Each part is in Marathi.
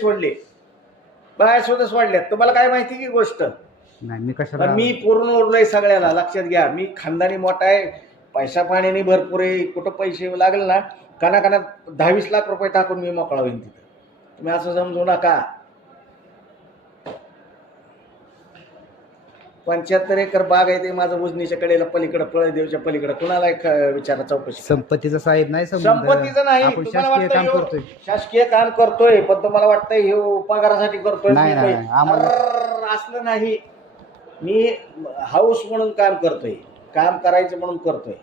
सोडले, बाया सुद्धा सोडल्यात. तुम्हाला काय माहिती की गोष्ट नाही मी कशाला मी पूर्ण उरलोय सगळ्याला. लक्षात घ्या, मी खानदानी मोठा आहे, पैसा पाण्याने भरपूर आहे. कुठं पैसे लागले ना कानाकानात 10-20 लाख रुपये टाकून मी मोकळा होईन तिथं. तुम्ही असं समजू नका. 75 एकर बाग आहे ते माझं उजनीच्या कडेला पलीकडे, पळदेवच्या पलीकडे. कुणाला विचारा चौकशी. संपत्तीचा साहेब नाही संपत्तीचं नाही. आपण तुम्हाला शासकीय वाटतं काम ह्यो करतोय. शासकीय काम करतोय, पण तुम्हाला वाटतं हे पगारासाठी करतोय. नाही, मी नाही, काही- आम्हाला- असलं नाही. मी हाऊस म्हणून काम करतोय, काम करायचं म्हणून करतोय.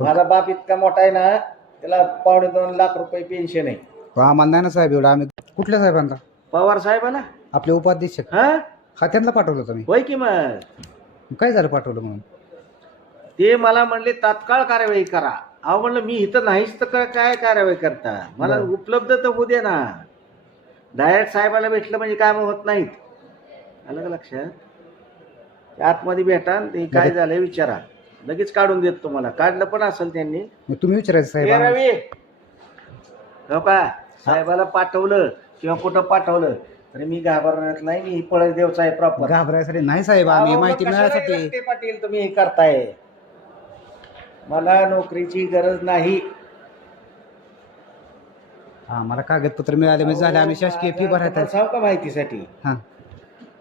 माझा बाप इतका मोठा आहे ना, त्याला 2.25 लाख रुपये पेन्शन आहे. आम्हाला नाही ना साहेब एवढं. आम्ही कुठल्या साहेबांना? पवार साहेबांना. आपले उपाध्यक्ष हा खात्यांना पाठवलं तुम्ही? होय की मग काय झालं पाठवलं म्हणून? ते मला म्हणले तात्काळ कार्यवाही करा. अहो म्हणलं मी इथं नाहीच तर काय कार्यवाही करता, मला बरं. उपलब्ध तर होऊ दे ना. डायरेक्ट साहेबाला भेटलं म्हणजे काम होत नाहीत. आलं का लक्षात? त्या आतमध्ये भेटा, ते काय झालंय विचारा, लगेच काढून देत तुम्हाला. काढलं पण असेल त्यांनी. मग तुम्ही विचारायचं हे साहेब. रवी, हो का, साहेबाला पाठवलं किंवा कुठं पाठवलं तरी मी घाबरणार नाही. मी पळदेवचा आहे प्रॉपर. घाबरायसाठी नाही साहेब, आम्ही माहिती मिळायसाठी. ते पाटील तुम्ही हे करताय, मला नोकरीची गरज नाही. आम्हाला कागदपत्र मिळाले म्हणजे झाले. आम्ही शासकीय फी भरायला. सांग का माहितीसाठी, हा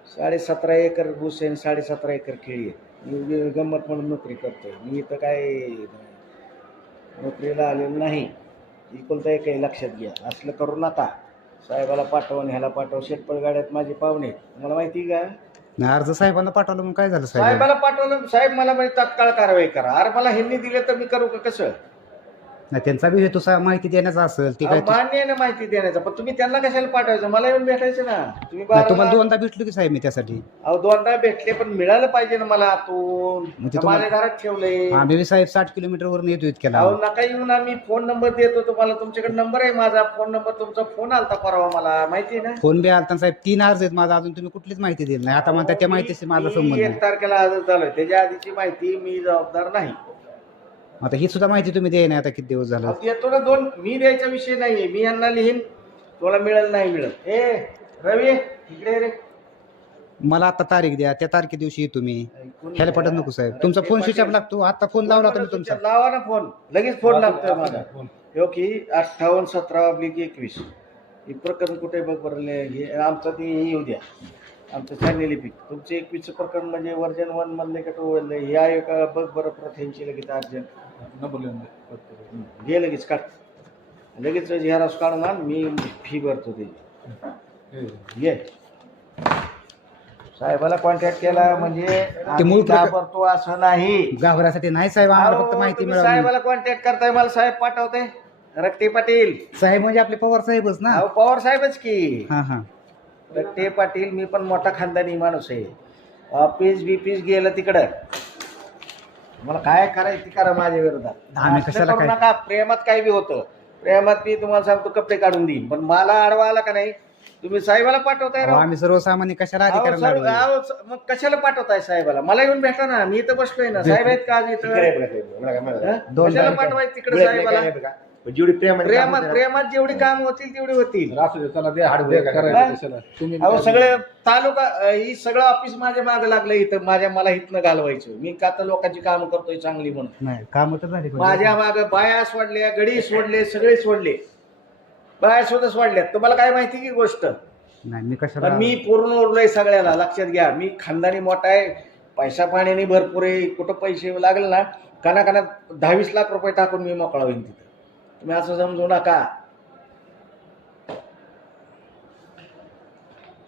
17.5 एकर ऊस आहे, 17.5 एकर केळी आहे. मी गंमत म्हणून नोकरी करतोय. मी इथं काय नोकरीला आलेलो नाही. एकुलता एक आहे, लक्षात घ्या. असलं करू नका. साहेबाला पाठव आणि ह्याला पाठव. शेतपळ गाड्यात माझे पाहुणे, मला माहिती का? नाही, अर्ज साहेबांना पाठवलं मग काय झालं साहेब? साहेबाला पाठवलं, साहेब मला म्हणजे तात्काळ कारवाई करा. अरे मला ह्यांनी दिले तर मी करू का कसं? नाही, त्यांचा बी हेतू माहिती देण्याचा असेल ती काय. मान्य आहे ना माहिती देण्याचं, पण तुम्ही त्यांना कशाला पाठवायचं? मला येऊन भेटायचं ना. तुम्ही नाही, तुम्हाला बारा- दोनदा भेटलो की साहेब मी त्यासाठी. अहो 2दा भेटले, पण मिळालं पाहिजे ना मला आतून. म्हणजे माझ्या घरात ठेवलंय. आम्ही बी साहेब 60 किलोमीटर वरून येतो इतक्याला. अहो नका येऊन, आम्ही फोन नंबर देतो तुम्हाला. तुमच्याकडे नंबर आहे माझा, फोन नंबर. तुमचा फोन आलता परवा, मला माहिती आहे ना. फोन बी आलता साहेब. 3 अर्ज आहेत माझा, अजून तुम्ही कुठलीच माहिती दिली नाही. आता म्हणता त्या माहितीशी माझा संबंध 1 नाही. तारखेला आज झालोय, त्याच्या आधीची माहिती मी जबाबदार नाही. आता ही सुद्धा माहिती तुम्ही द्याय नाही आता किती दिवस झालं. अहो, येतो ना 2. मी द्यायचा विषय नाहीये. मी यांना लिहीन, तुला मिळेल नाही मिळेल. ए रवी, इकडे रे. मला आता तारीख द्या, त्या तारखे दिवशी येतो मी. ह्याला पटत नको साहेब. तुमचा फोन स्विच ऑफ लागतो. आता फोन लावला तुम्ही तुमचा. लावा ना फोन, लगेच फोन लागतोय माझा. हो की 58-17/21 हे प्रकरण कुठे बघ बरं. हे आमचं ते येऊ द्या, आमचं चॅनेल पिक. तुमचं 21चं प्रकरण म्हणजे वर्जन 1 मधले का 2 मधले हे आहे का बघ बरं. प्रथेंची लगेच अर्जंट घे, लगेच काढ, लगेच झेरॉक्स काढून आण. मी फी भरतो त्याची. घे. साहेबाला कॉन्टॅक्ट केला म्हणजे मूळ घाबरतो असं नाही. घाबरासाठी नाही साहेब, आम्हाला फक्त माहिती तुम्ही मिळाली. साहेबाला कॉन्टॅक्ट करताय, मला साहेब पाठवते. रक्ते पाटील साहेब म्हणजे आपले पवार साहेबच ना? अहो पवार साहेबच की. हा हा. रक्ते पाटील, मी पण मोठा खानदानी माणूस आहे. ऑफिस बिपीस गेलं तिकडं, मला काय करायचं करा माझ्या विरोधात. आम्ही असलं कशाला करू काय? नका. प्रेमात काय बी होतं. प्रेमात मी तुम्हाला सांगतो कपडे काढून देईन, पण मला आडवा आला का नाही, तुम्ही साहेबाला पाठवताय राव. आम्ही सर्वसामान्य कशाला अहो, अधिकार सर, लागलो? अहो, मग कशाला पाठवताय साहेबाला? मला येऊन भेटा ना, मी इथं बसलोय ना. साहेब आहेत का आज इथं? दोन कशाला तारीख- पाठवायचं तिकडे साहेबाला? जेवढी प्रेमाने प्रेमात जेवढी काम होतील तेवढी होतील. तुम्ही अहो सगळे तालुका, ही सगळं ऑफिस माझ्या मागे लागलं इथं. मला इथनं घालवायचं. मी का तर लोकांची कामं करतोय चांगली म्हणून. नाही, काम तर झाली. माझ्या मागे बाया सोडल्या, गडी सोडले, सगळे सोडले, बाया सुद्धा सोडल्यात. तुम्हाला काय माहिती की गोष्ट नाही मी पण कशाला. मी पूर्ण उरलोय सगळ्याला. लक्षात घ्या, मी खानदानी मोठा आहे, पैसा पाण्याने भरपूर आहे. कुठं पैसे लागले ना कानाकानात 10-20 लाख रुपये टाकून मी मोकळा होईन तिथं. तुम्ही असं समजू नका.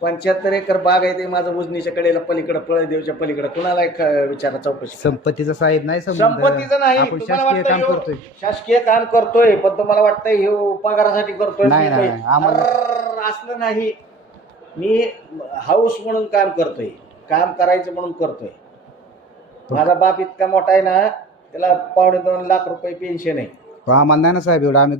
75 एकर बाग आहे ते माझं उजनीच्या कडेला पलीकडे, पळदेवच्या पलीकडे. कुणाला विचारा चौकशी. संपत्तीचा साहेब नाही. संपत्तीचं नाही. आपण तुम्हाला शासकीय वाटतं काम ह्यो करतोय. शासकीय काम करतोय, पण तुम्हाला वाटतं हे पगारासाठी करतोय. नाही, मी नाही, काही- आम्हाला- असलं नाही. मी हाऊस म्हणून काम करतोय, काम करायचं म्हणून करतोय. माझा बाप इतका मोठा आहे ना, त्याला 2.25 लाख रुपये पेन्शन आहे. आम्हाला नाही ना साहेब एवढं. आम्ही